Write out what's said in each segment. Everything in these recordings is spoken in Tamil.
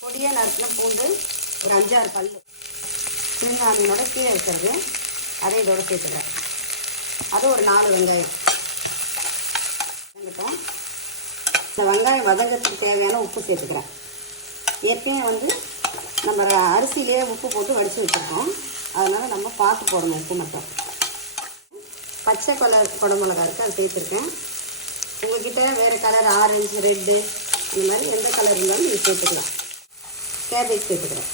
பொடியாக நறுக்கின பூண்டு ஒரு 5-6 பல், சிறுங்காமியோட கீழே இருக்கிறது அதை இதோட சேர்த்துக்கிறேன். அது ஒரு 4 வெங்காயம் வதங்கட்டும். இந்த வெங்காயம் வதங்கிறதுக்கு தேவையான உப்பு சேர்த்துக்கிறேன். ஏற்கனவே நம்ம அரிசியிலே உப்பு போட்டு வடித்து வச்சுருக்கோம், அதனால் நம்ம பார்த்து போடணும் உப்பு மட்டும். பச்சை கலர் குடமிளகா இருக்குது, அது சேர்த்துருக்கேன். உங்கள்கிட்ட வேறு கலர் ஆரஞ்சு, ரெட்டு இந்த மாதிரி எந்த கலர் இருந்தாலும் நீங்கள் சேர்த்துக்கலாம். கேபேஜ் சேர்த்துக்கிறேன்.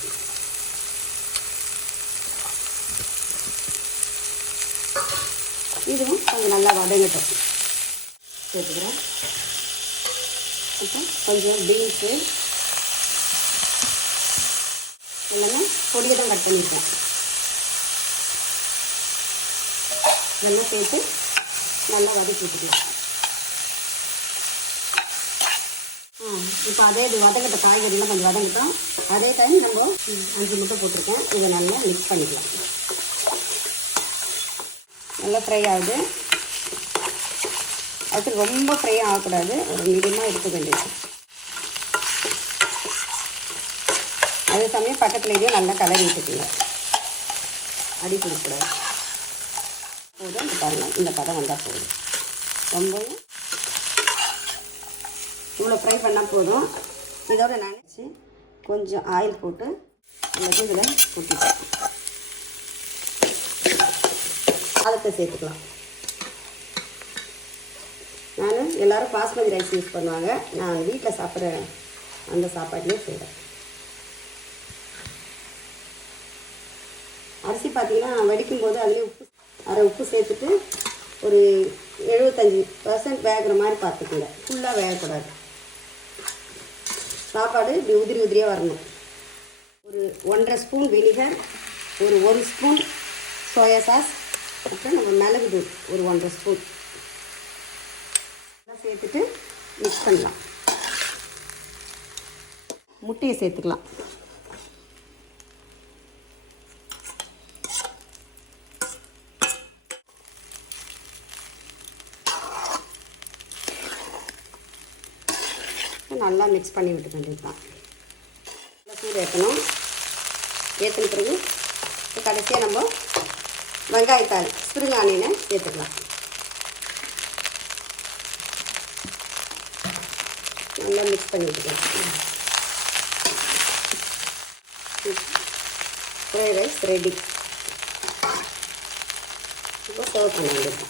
இதுவும் கொஞ்சம் நல்லா வதங்கட்டும். சேர்த்துக்கிறேன். அப்புறம் கொஞ்சம் பீன்ஸு எல்லாமே பொடியை தான் கட் பண்ணியிருக்கேன். நல்லா சேர்த்து நல்லா வதக்கி விட்டுக்கலாம். இப்போ அதே இது வதங்கட்ட காய்கறிலாம் கொஞ்சம் வதங்கிட்டோம். அதே டைம் நம்ம 5 முட்டை போட்டிருக்கேன். இதை நல்லா மிக்ஸ் பண்ணிக்கலாம். நல்லா ஃப்ரை ஆகுது. அது ரொம்ப ஃப்ரை ஆகக்கூடாது, ஒரு மீடியமாக இருக்க வேண்டியது. அதே சமயம் பக்கத்துலேயே நல்லா கலரி விட்டுக்குங்க, அடி பிடிக்கூடாது. போதும், இந்த பாருங்கள், இந்த பதம் வந்தால் போதும். ரொம்பவும் இவ்வளோ ஃப்ரை பண்ணால் போதும். இதோட நினச்சி கொஞ்சம் ஆயில் போட்டு எல்லாத்தையும் இதில் கொட்டிட்டேன். சாதத்தை சேர்த்துக்கலாம். நான் எல்லோரும் பாஸ்மதி ரைஸ் யூஸ் பண்ணுவாங்க, நான் வீட்டில் சாப்பிட்ற அந்த சாப்பாட்டிலே செய்கிறேன். அரிசி பார்த்திங்கன்னா வடிக்கும்போது அதிலே அரை உப்பு சேர்த்துட்டு ஒரு 75% வேகிற மாதிரி பார்த்துக்குங்க. ஃபுல்லாக வேகக்கூடாது. சாப்பாடு இப்படி உதிரி உதிரியாக வரணும். ஒரு 1.5 ஸ்பூன் வினிகர், ஒரு 1 ஸ்பூன் சோயா சாஸ், அப்புறம் நம்ம மிளகு தூள் ஒரு 1.5 ஸ்பூன் சேர்த்துட்டு மிக்ஸ் பண்ணலாம். முட்டையை சேர்த்துக்கலாம். நல்லா மிக்ஸ் பண்ணி விட்டு வேண்டியது தான். நல்லா சூடு ஏற்றணும். ஏற்றின பிறகு கடைசியாக நம்ம வெங்காயத்தாள் ஸ்ப்ரிங் ஆனியனை சேர்த்துக்கலாம். நல்லா மிக்ஸ் பண்ணி விட்டுக்கலாம். Fried rice ready. இப்போ சர்வ் பண்ண வேண்டியது.